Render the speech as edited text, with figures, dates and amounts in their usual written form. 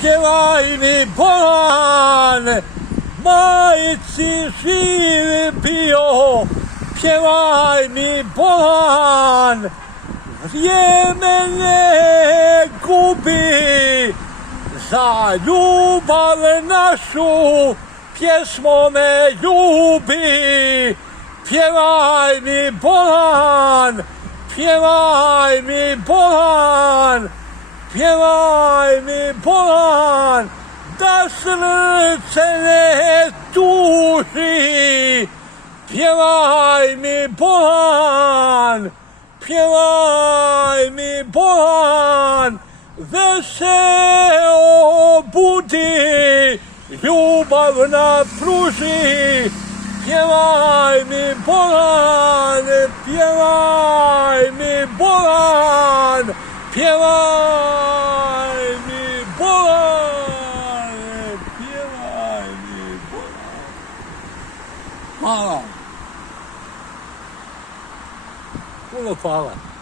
Pjevaj mi bolan, majci živ bio, pjevaj mi bolan, vrijeme ne gubi, za ljubav našu pjesmo me ljubi. Pjevaj mi bolan, pjevaj mi bolan, pjevaj mi bolan, da srce ne tuži. Pjevaj mi bolan, pjevaj mi bolan, veseo budi, ljubav nam pruži. Pjevaj mi bolan, pjevaj mi bolan, pjevaj mi bolan, pjevaj mi bolan. Hvala. Puno hvala.